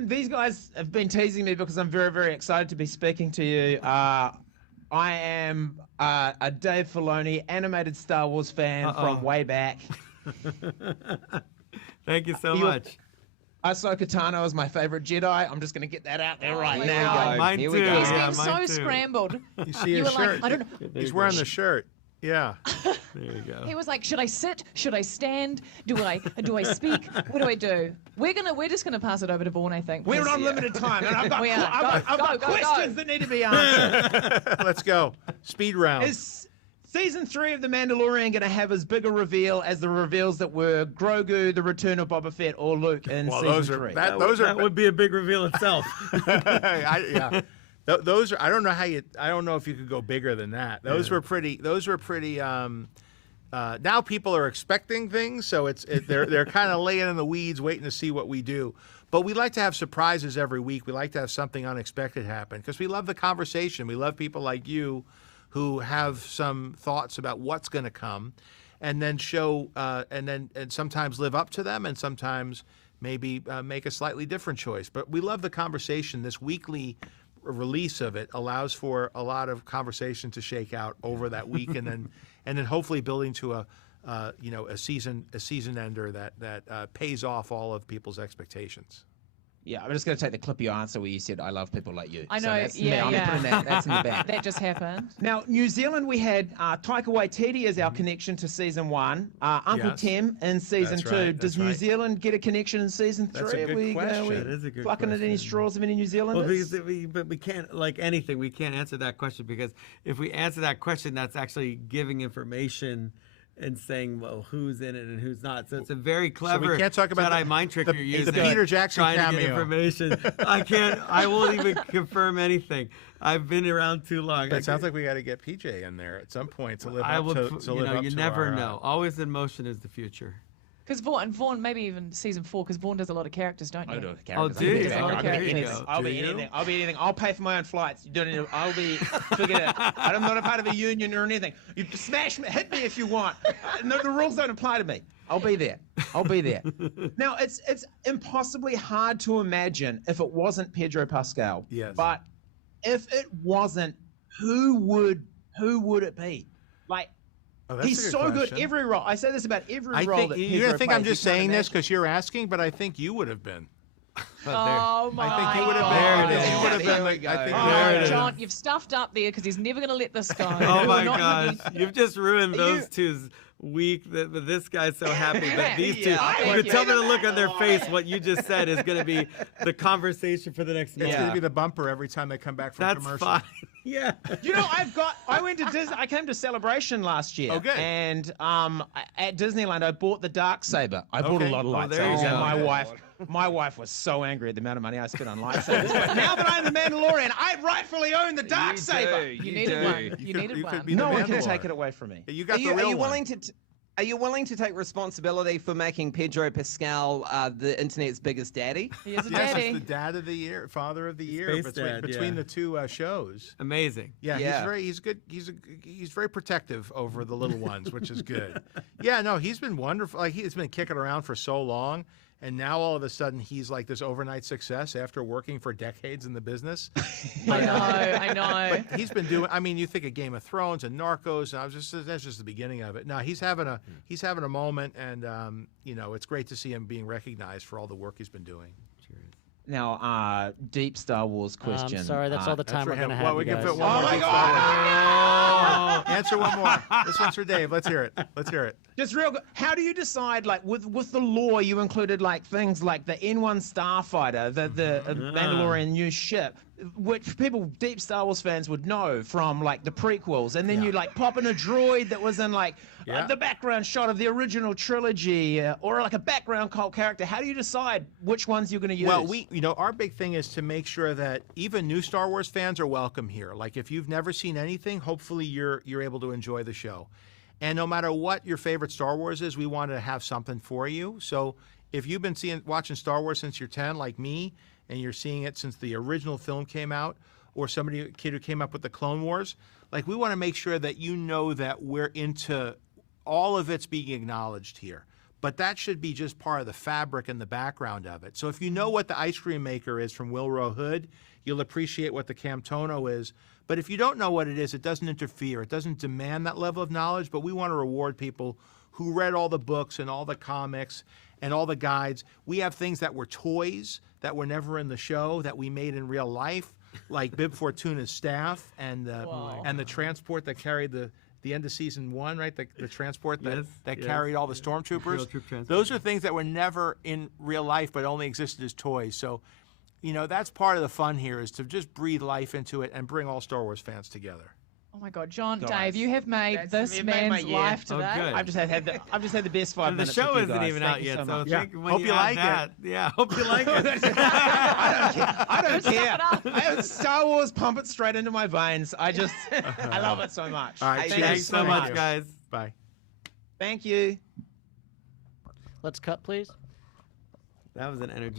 These guys have been teasing me because I'm very, very excited to be speaking to you. I am a Dave Filoni animated Star Wars fan from way back. Thank you so much. Ahsoka Tano is my favorite Jedi. I'm just going to get that out there right now. Mine Here too. we go. He's Yeah, been mine so too. scrambled. You see his were like, shirt. I don't know. He's wearing the shirt. Yeah. There you go. He was like, should I sit? Should I stand? Do I speak? What do I do? We're just gonna pass it over to Vaughan, I think. We're on limited time, and I've got, We are. I've got Go. questions that need to be answered. Let's go. Speed round. Is season 3 of The Mandalorian going to have as big a reveal as the reveals that were Grogu, The Return of Boba Fett, or Luke in season 3? That would be a big reveal itself. Yeah. Those are. I don't know how you. I don't know if you could go bigger than that. Those were pretty. Now people are expecting things, so they're kind of laying in the weeds, waiting to see what we do. But we like to have surprises every week. We like to have something unexpected happen because we love the conversation. We love people like you, who have some thoughts about what's going to come, and then show and sometimes live up to them, and sometimes maybe make a slightly different choice. But we love the conversation. This weekly release of it allows for a lot of conversation to shake out over that week, and then hopefully building to a season ender that pays off all of people's expectations. Yeah, I'm just going to take the clippy answer where you said, I love people like you. I know, So that's, yeah. I'm putting that's in the bag. That just happened. Now, New Zealand, we had Taika Waititi as our connection to season 1. Uncle Yes. Tim in season 2. right, Does that's New right. Zealand get a connection in season 3? That's a good question. That is a good plucking at any question. straws of any New Well, Zealanders? but we can't, like anything, we can't answer that question because if we answer that question, that's actually giving information and saying, well, who's in it and who's not. So it's a very clever can't talk about Jedi mind trick the you're using. Peter Jackson trying to cameo. get information. I won't even confirm anything. I've been around too long. But it sounds like we got to get PJ in there at some point to live I up would, to live up you to never our, know. Always in motion is the future. Because Vaughan, maybe even season 4, because Vaughan does a lot of characters, don't you? I do Oh, characters. do you? Anything. Oh, I'll there be you anything. go. I'll be Do you? anything. I'll be anything. I'll pay for my own flights. You don't need. I'll be. Forget it. I'm not a part of a union or anything. You smash me, hit me if you want. No, the rules don't apply to me. I'll be there. I'll be there. Now it's impossibly hard to imagine if it wasn't Pedro Pascal. Yes. But if it wasn't, who would it be? Like. Oh, that's a He's good so question. good. Every role. I say this about every I role think that you're Pedro gonna think I'm plays, just you can't saying this imagine. because you're asking, but I think you would have been. Oh my I think you would have God. been. There it is. You would have There been. we go. I think Oh, There it is. John, you've stuffed up there because he's never going to let this go. Oh my You're not gosh, gonna you've just ruined those two's week. That this guy's so happy, but these two, Yeah, you thank can tell you. by the look on their face what you just said is going to be the conversation for the next it's minute. going to be the bumper every time they come back from That's commercial. fine. Yeah. You know, I went to Disney. I came to Celebration last year. Oh, good. And at Disneyland, I bought the Darksaber. I bought a Okay. lot of Well, there you lightsabers. go. And my wife was so angry at the amount of money I spent on lightsabers. But now that I'm the Mandalorian, I rightfully own the Darksaber. You needed one. You needed you one. could be No the one can Mandalorian. take it away from me. You got Are you, the real are you one. willing to? Are you willing to take responsibility for making Pedro Pascal the internet's biggest daddy? He is a Yes, daddy. it's the dad of the year, father of the year Space between, dad, between yeah. the two shows. Amazing. Yeah, Yeah. he's good. He's very protective over the little ones, which is good. Yeah, no, he's been wonderful. Like he's been kicking around for so long, and now all of a sudden he's like this overnight success after working for decades in the business. I know. But he's been doing. I mean, you think of Game of Thrones and Narcos, and that's just the beginning of it. Now he's having a moment, and it's great to see him being recognized for all the work he's been doing. Now, deep Star Wars question. Sorry, that's all the time for we're going to him. have. Well, you we can guys. fit one more. deep Star Wars. Answer one more. This one's for Dave. Let's hear it. Let's hear it. Just real quick, how do you decide, like, with the lore, you included, like, things like the N1 Starfighter, the Mandalorian new ship, which people, deep Star Wars fans would know from, like, the prequels, and then you, like, pop in a droid that was in, like, the background shot of the original trilogy, or, like, a background cult character. How do you decide which ones you're going to use? Well, our big thing is to make sure that even new Star Wars fans are welcome here. Like, if you've never seen anything, hopefully you're able to enjoy the show. And no matter what your favorite Star Wars is, we wanted to have something for you. So if you've been watching Star Wars since you're 10, like me, and you're seeing it since the original film came out, or a kid who came up with the Clone Wars, like, we want to make sure that you know that we're into all of it's being acknowledged here. but that should be just part of the fabric and the background of it. So if you know what the ice cream maker is from Wilrow Hood, you'll appreciate what the Camtono is. But if you don't know what it is, it doesn't interfere. It doesn't demand that level of knowledge, but we want to reward people who read all the books and all the comics and all the guides. We have things that were toys that were never in the show that we made in real life, like Bib Fortuna's staff and the transport that carried the end of season 1, right? The transport that carried all the stormtroopers. Those are things that were never in real life but only existed as toys. So, you know, that's part of the fun here, is to just breathe life into it and bring all Star Wars fans together. Oh my God, John, Nice. Dave, you have made this You've made my man's year. life Oh, today. good. I've just had the best 5 And the minutes. show with you isn't guys. even Thank out you yet, so so much. think when Hope you you add like that, yeah, hope you like it. I don't care. Sum it up. Star Wars, pump it straight into my veins. I love it so much. All right, Hey, cheers. Thanks so Thank much, you. guys. Bye. Thank you. Let's cut, please. That was an energy.